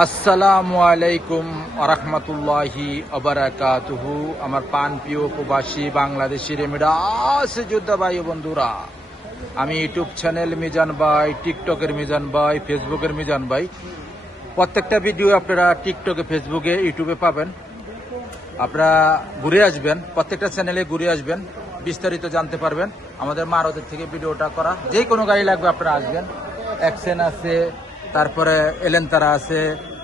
আসসালামু আলাইকুম আরহামতুল্লাহি আবারাকাতুহু। আমার পান প্রিয় প্রবাসী বাংলাদেশি রেমিডাস যোদ্ধা ভাই ও বন্ধুরা, আমি ইউটিউব চ্যানেল মিজান ভাই, টিকটকের মিজান ভাই, ফেসবুকের মিজান ভাই। প্রত্যেকটা ভিডিও আপনারা টিকটকে, ফেসবুকে, ইউটিউবে পাবেন। আপনারা ঘুরে আসবেন, প্রত্যেকটা চ্যানেলে ঘুরে আসবেন, বিস্তারিত জানতে পারবেন। আমাদের মারুদের থেকে ভিডিওটা করা, যে কোনো গাড়ি লাগবে আপনারা আসবেন। অ্যাকশন আছে, তারপরে এলেন্তারা আছে,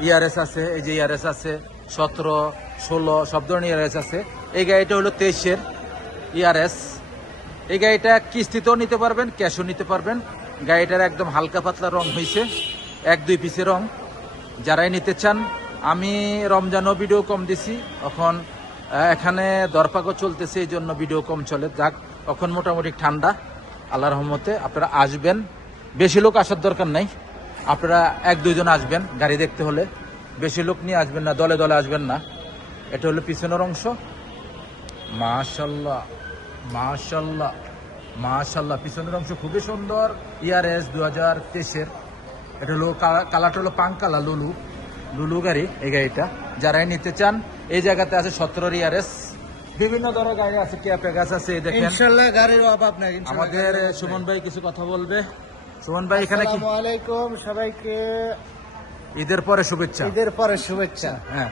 ইয়ারএস আছে, এই যে ইয়ারএস আছে 17, 16 সব ধরনের ইয়ারএস আছে। এই গাড়িটা হলো 23-এর ইয়ারএস। এই গাড়িটা কিস্তিতেও নিতে পারবেন, ক্যাশও নিতে পারবেন। গাড়িটার একদম হালকা পাতলা রং হয়েছে, 1-2 পিসের রং। যারাই নিতে চান, আমি রমজানও ভিডিও কম দিছি, এখন এখানে দরপাকও চলতেছে, এই জন্য ভিডিও কম চলে। যাক, এখন মোটামুটি ঠান্ডা, আল্লাহর রহমতে। আপনারা আসবেন, বেশি লোক আসার দরকার নাই, আপনারা 1-2 জন আসবেন গাড়ি দেখতে হলে। বেশি লোক নিয়ে আসবেন না, দলে দলে আসবেন না। এটা হলো পিছনের অংশ। মাশাল্লাহ মাশাল্লাহ মাশাল্লাহ, পিছনের অংশ খুবই সুন্দর। ইয়ারএস 2023-এর। এটা হলো কালারটা হলো পাং কালার, লুলু গাড়ি। এই গাড়িটা যারাই নিতে চান, এই জায়গাতে আছে 17-এর ইয়ারএস। বিভিন্ন ধরনের গাড়ি আছে, কিয়া পেগাস আছে। দেখেন, ইনশাআল্লাহ গাড়ির অভাব নাই। আমাদের সুমন ভাই কিছু কথা বলবে। সুমন ভাই, এখানে কি? আসসালামু আলাইকুম সবাইকে, ঈদের পরে শুভেচ্ছা। ঈদের পরে শুভেচ্ছা। হ্যাঁ,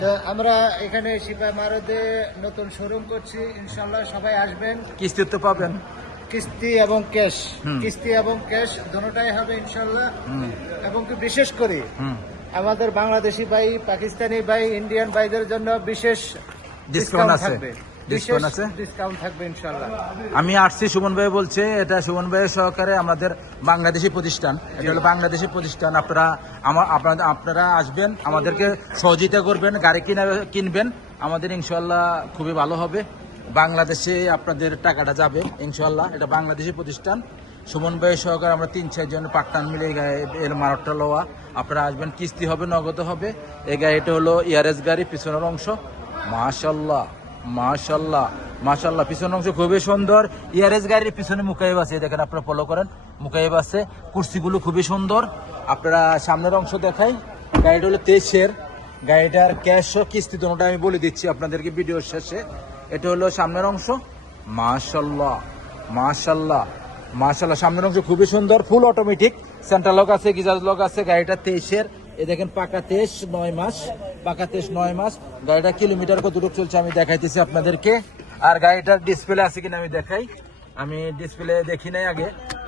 তো আমরা এখানে শিপা মারুদে নতুন শোরুম করছি, ইনশাআল্লাহ সবাই আসবেন। কিস্তিতে পাবেন, কিস্তি এবং ক্যাশ, কিস্তি এবং ক্যাশ দুটোটাই হবে ইনশাআল্লাহ। এবং কি বিশেষ করে আমাদের বাংলাদেশি ভাই, পাকিস্তানি ভাই, ইন্ডিয়ান ভাইদের জন্য বিশেষ ডিসকাউন্ট আছে, থাকবে, ডিসকাউন্ট আছে, ডিসকাউন্ট থাকবে ইনশাআল্লাহ। আমি আসছি, সুমন ভাই বলছে, এটা সুমন ভাইয়ের সহকারে আমাদের বাংলাদেশি প্রতিষ্ঠান। এটা হলো বাংলাদেশি প্রতিষ্ঠান। আপনারা আসবেন, আমাদেরকে সহযোগিতা করবেন, গাড়ি কিনবেন। আমাদের ইনশাআল্লাহ খুবই ভালো হবে। বাংলাদেশে আপনাদের টাকাটা যাবে ইনশাআল্লাহ। এটা বাংলাদেশি প্রতিষ্ঠান। সুমন ভাইয়ের সহকারে আমরা 3-4 জন পার্টনার মিলে এর মারটটা লওয়া। আপনারা আসবেন, কিস্তি হবে, নগদ হবে। এই গাড়িটা হলো ইয়ারএস গাড়ি, পিছনের অংশ। মাশাল্লাহ মাশাল্লাহ মাশাল্লাহ, পিছনের অংশ খুবই সুন্দর। ইয়ারএস গাড়ির পিছনে মুকাইব আছে, দেখেন, আপনারা ফলো করেন, মুকাইব আছে। কুর্সিগুলো খুবই সুন্দর। আপনারা সামনের অংশ দেখাই। গাড়িটা হলো 23-এর। গাড়িটার ক্যাশ ও কিস্তি দুটোটা আমি বলে দিচ্ছি আপনাদেরকে ভিডিওর শেষে। এটা হলো সামনের অংশ। মাশাল্লাহ মাশাল্লাহ মাশাল্লাহ, সামনের অংশ খুবই সুন্দর। ফুল অটোমেটিক, সেন্ট্রাল লক আছে, গিজার লক আছে। গাড়িটা 23-এর। এই দেখেন, পাকা 23, 9 মাস, পাকা 23, 9 মাস। গাড়িটা কিলোমিটার কতটুকু চলছে আমি দেখাইতেছি আপনাদেরকে। আর গাড়িটার ডিসপ্লে আছে কিনা আমি দেখাই। আমি ডিসপ্লে দেখি নাই আগে,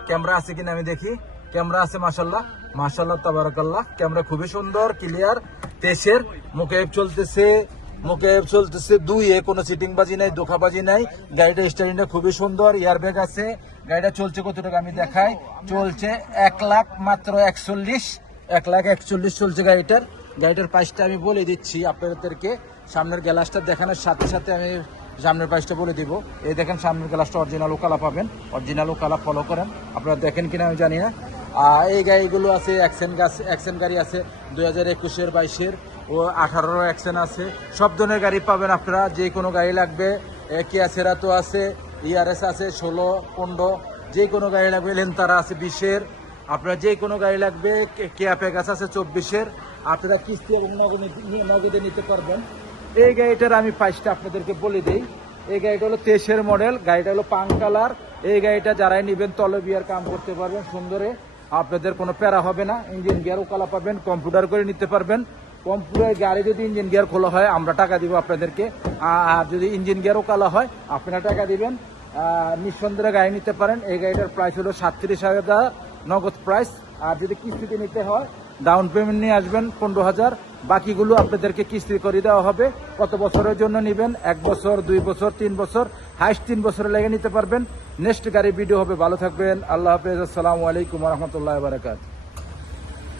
ক্যামেরা আছে কিনা আমি দেখি। ক্যামেরা আছে, মাশাল্লাহ মাশাল্লাহ তাবারাকাল্লাহ। ক্যামেরা খুবই সুন্দর, ক্লিয়ার। 23-এর মুকেব চলতেছে, 2-এ, কোনো সিটিং বাজি নাই, ধোকাবাজি নাই। গাড়িটা স্টারিংটা খুবই সুন্দর, এয়ার ব্যাগ আছে। গাড়িটা চলছে কতটুকু আমি দেখাই। চলছে 1,41,40, 1,41,40 চলছে গাড়িটার প্রাইসটা আমি বলে দিচ্ছি আপনাদেরকে। সামনের গ্লাসটা দেখানোর সাথে সাথে আমি সামনের প্রাইসটা বলে দিব। এই দেখেন, সামনের গ্লাসটা অরিজিনাল ওকালা পাবেন, অরিজিনাল ওকালা ফলো করেন। আপনারা দেখেন কিনা আমি জানি না। এই গাড়িগুলো আছে, অ্যাকশন গাড়ি আছে 2021-এর, 22-এর ও 18-র অ্যাকশন আছে। সব ধরনের গাড়ি পাবেন আপনারা, যে কোনো গাড়ি লাগবে। কিয়া সেরাতো আছে, ইয়ারএস আছে 16, 15, যে কোনো গাড়ি লাগবে। এলেন্তারা আছে 20-এর। আপনারা যে কোনো গাড়ি লাগবে। কিয়া পেগাস আছে 24-এর। আপনারা কিস্তি এবং নগদে নিতে পারবেন। এই গাড়িটার আমি প্রাইসটা আপনাদেরকে বলে দিই। এই গাড়িটা হলো 23-এর মডেল। গাড়িটা হলো পাং কালার। এই গাড়িটা যারাই নেবেন তলে বিয়ার কাম করতে পারবেন সুন্দরে, আপনাদের কোনো প্যারা হবে না। ইঞ্জিন গিয়ার ওকালা পাবেন, কম্পিউটার করে নিতে পারবেন। কম্পিউটার গাড়ি যদি ইঞ্জিন গিয়ার খোলা হয় আমরা টাকা দিব আপনাদেরকে, আর যদি ইঞ্জিন গিয়ার ওকালা হয় আপনারা টাকা দিবেন। নিঃসন্দেহে গাড়ি নিতে পারেন। এই গাড়িটার প্রাইস হলো 37,000 নগদ প্রাইস। আর যদি কিস্তিতে নিতে হয়, ডাউন পেমেন্ট নিয়ে আসবেন 15,000, বাকিগুলো আপনাদেরকে কিস্তি করে দেওয়া হবে। কত বছরের জন্য নেবেন? 1 বছর, 2 বছর, 3 বছর, হাইস্ট 3 বছরে লেগে নিতে পারবেন। নেক্সট গাড়ি ভিডিও হবে। ভালো থাকবেন, আল্লাহ হাফেজ, আসসালামু আলাইকুম রহমতুল্লাহ বারাকাতুহু।